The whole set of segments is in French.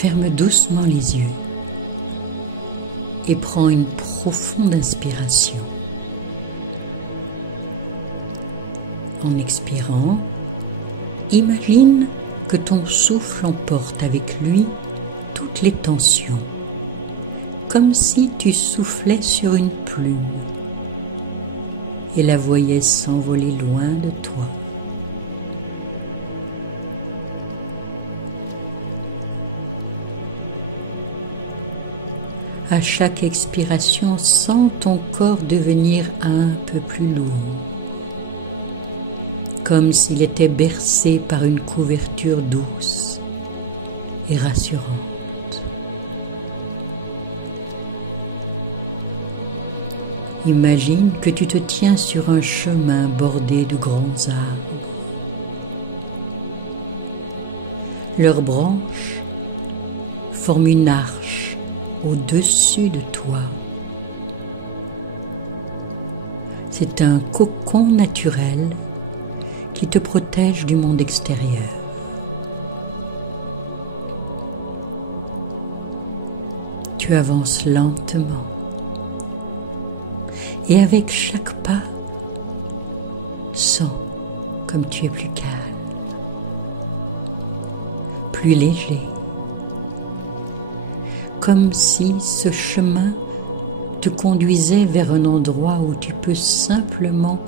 Ferme doucement les yeux et prends une profonde inspiration. En expirant, imagine que ton souffle emporte avec lui toutes les tensions, comme si tu soufflais sur une plume et la voyais s'envoler loin de toi. À chaque expiration, sens ton corps devenir un peu plus lourd, comme s'il était bercé par une couverture douce et rassurante. Imagine que tu te tiens sur un chemin bordé de grands arbres. Leurs branches forment une arche au-dessus de toi. C'est un cocon naturel qui te protège du monde extérieur. Tu avances lentement et avec chaque pas, sens comme tu es plus calme, plus léger, comme si ce chemin te conduisait vers un endroit où tu peux simplement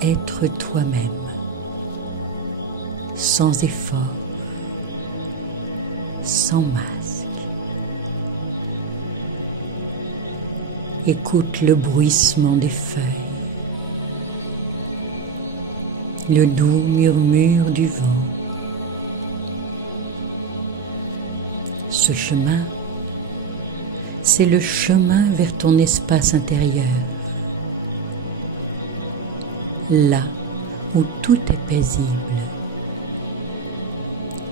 être toi-même, sans effort, sans masque. Écoute le bruissement des feuilles, le doux murmure du vent. Ce chemin, c'est le chemin vers ton espace intérieur, là où tout est paisible,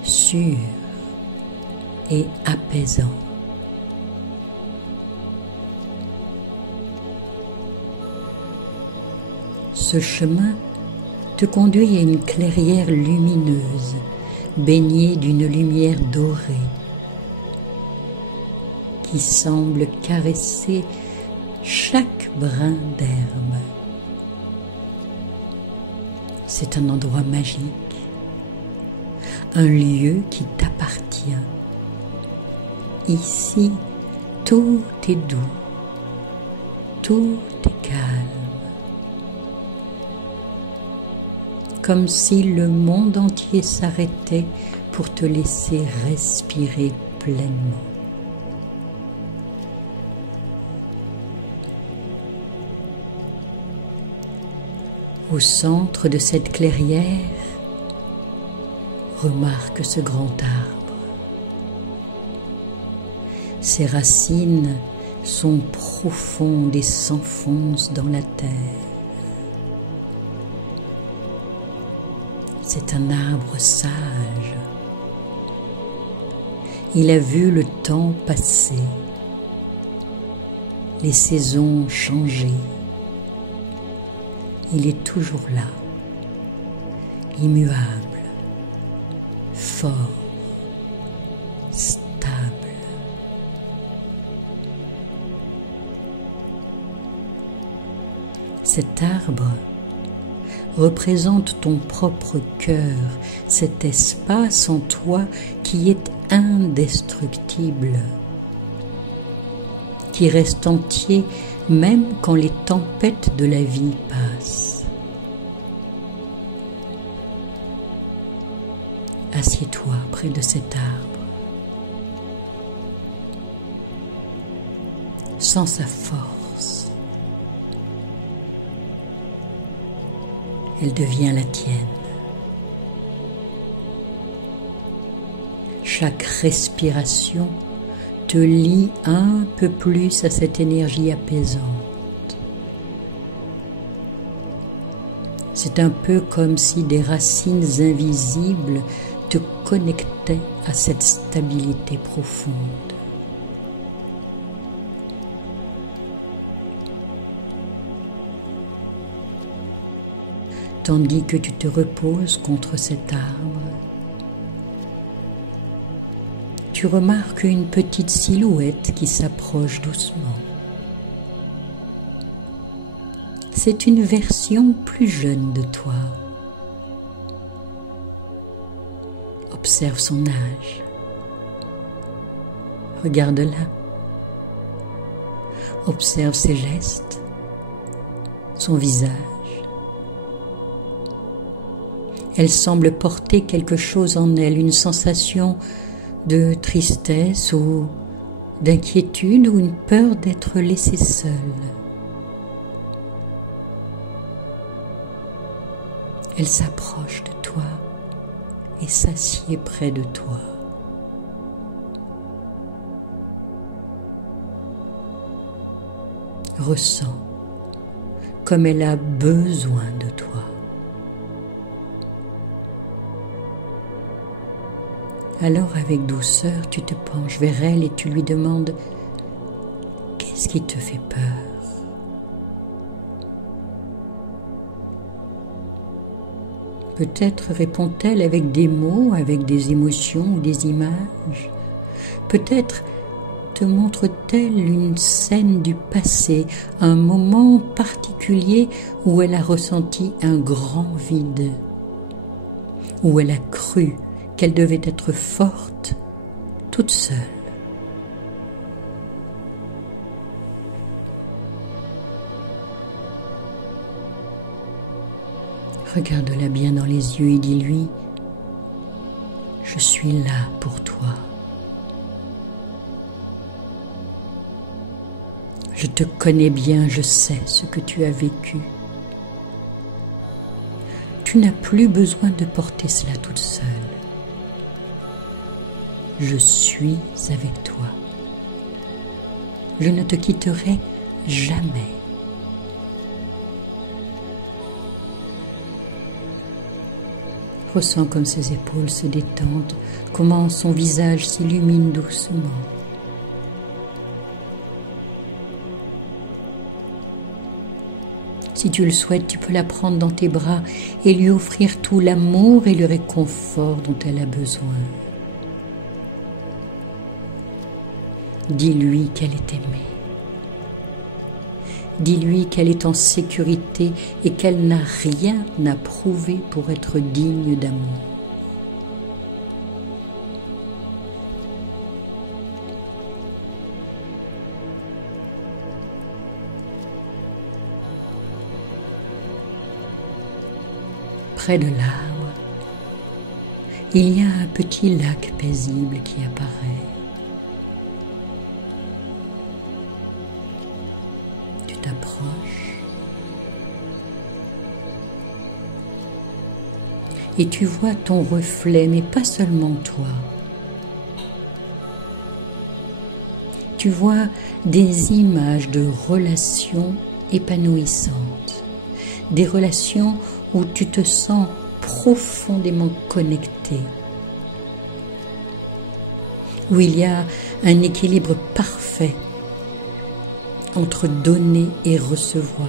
sûr et apaisant. Ce chemin te conduit à une clairière lumineuse, baignée d'une lumière dorée, qui semble caresser chaque brin d'herbe. C'est un endroit magique, un lieu qui t'appartient. Ici, tout est doux, tout est calme, comme si le monde entier s'arrêtait pour te laisser respirer pleinement. Au centre de cette clairière, remarque ce grand arbre. Ses racines sont profondes et s'enfoncent dans la terre. C'est un arbre sage. Il a vu le temps passer, les saisons changer. Il est toujours là, immuable, fort, stable. Cet arbre représente ton propre cœur, cet espace en toi qui est indestructible, qui reste entier même quand les tempêtes de la vie passent. Assieds-toi près de cet arbre. Sens sa force. Elle devient la tienne. Chaque respiration te lie un peu plus à cette énergie apaisante. C'est un peu comme si des racines invisibles te connectaient à cette stabilité profonde. Tandis que tu te reposes contre cet arbre, tu remarques une petite silhouette qui s'approche doucement. C'est une version plus jeune de toi. Observe son âge. Regarde-la. Observe ses gestes, son visage. Elle semble porter quelque chose en elle, une sensation de tristesse ou d'inquiétude ou une peur d'être laissée seule. Elle s'approche de toi et s'assied près de toi. Ressens comme elle a besoin de toi. Alors avec douceur, tu te penches vers elle et tu lui demandes « Qu'est-ce qui te fait peur ?» Peut-être répond-elle avec des mots, avec des émotions ou des images. Peut-être te montre-t-elle une scène du passé, un moment particulier où elle a ressenti un grand vide, où elle a cru qu'elle devait être forte, toute seule. Regarde-la bien dans les yeux et dis-lui « Je suis là pour toi. Je te connais bien, je sais ce que tu as vécu. Tu n'as plus besoin de porter cela toute seule. Je suis avec toi. Je ne te quitterai jamais. » Ressens comme ses épaules se détendent, comment son visage s'illumine doucement. Si tu le souhaites, tu peux la prendre dans tes bras et lui offrir tout l'amour et le réconfort dont elle a besoin. Dis-lui qu'elle est aimée. Dis-lui qu'elle est en sécurité et qu'elle n'a rien à prouver pour être digne d'amour. Près de l'arbre, il y a un petit lac paisible qui apparaît. Tu t'approches et tu vois ton reflet, mais pas seulement toi. Tu vois des images de relations épanouissantes, des relations où tu te sens profondément connecté, où il y a un équilibre parfait entre donner et recevoir,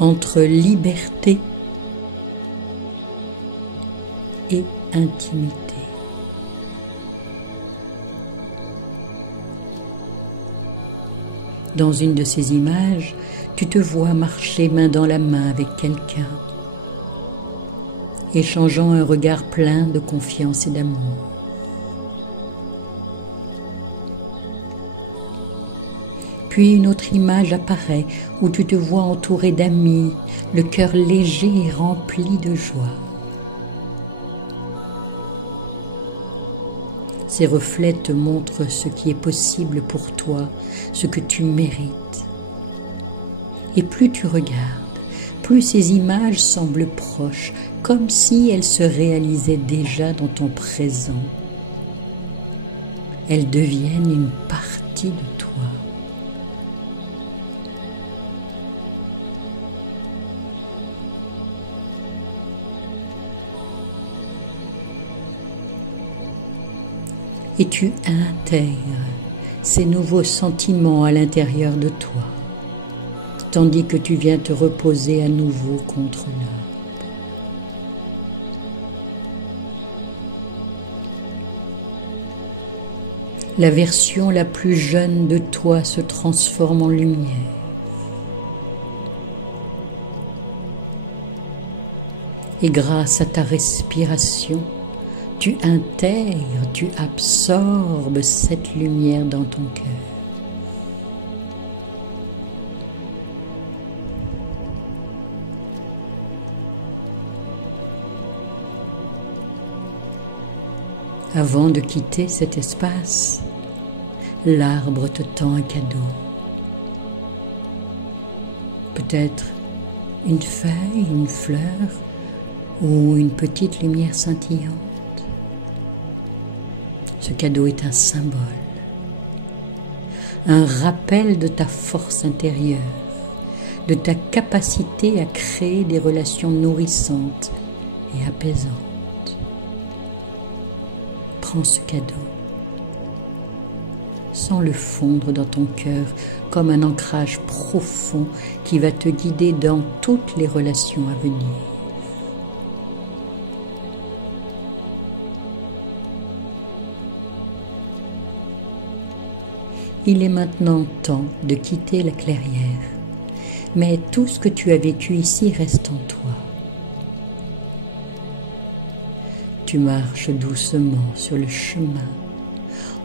entre liberté et intimité. Dans une de ces images, tu te vois marcher main dans la main avec quelqu'un, échangeant un regard plein de confiance et d'amour. Puis une autre image apparaît où tu te vois entouré d'amis, le cœur léger et rempli de joie. Ces reflets te montrent ce qui est possible pour toi, ce que tu mérites. Et plus tu regardes, plus ces images semblent proches, comme si elles se réalisaient déjà dans ton présent. Elles deviennent une partie de toi. Et tu intègres ces nouveaux sentiments à l'intérieur de toi, tandis que tu viens te reposer à nouveau contre l'arbre. La version la plus jeune de toi se transforme en lumière. Et grâce à ta respiration, tu intègres, tu absorbes cette lumière dans ton cœur. Avant de quitter cet espace, l'arbre te tend un cadeau. Peut-être une feuille, une fleur ou une petite lumière scintillante. Ce cadeau est un symbole, un rappel de ta force intérieure, de ta capacité à créer des relations nourrissantes et apaisantes. Prends ce cadeau, sens le fondre dans ton cœur comme un ancrage profond qui va te guider dans toutes les relations à venir. Il est maintenant temps de quitter la clairière, mais tout ce que tu as vécu ici reste en toi. Tu marches doucement sur le chemin,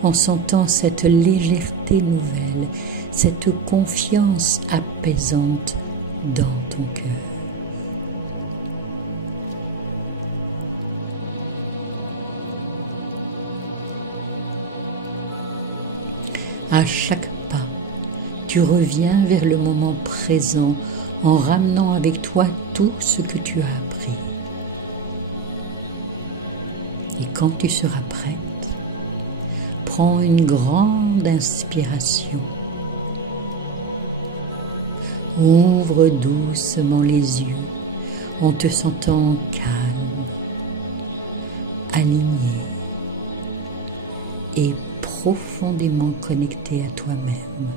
en sentant cette légèreté nouvelle, cette confiance apaisante dans ton cœur. À chaque pas, tu reviens vers le moment présent en ramenant avec toi tout ce que tu as appris. Et quand tu seras prête, prends une grande inspiration. Ouvre doucement les yeux en te sentant calme, aligné et profondément connecté à toi-même.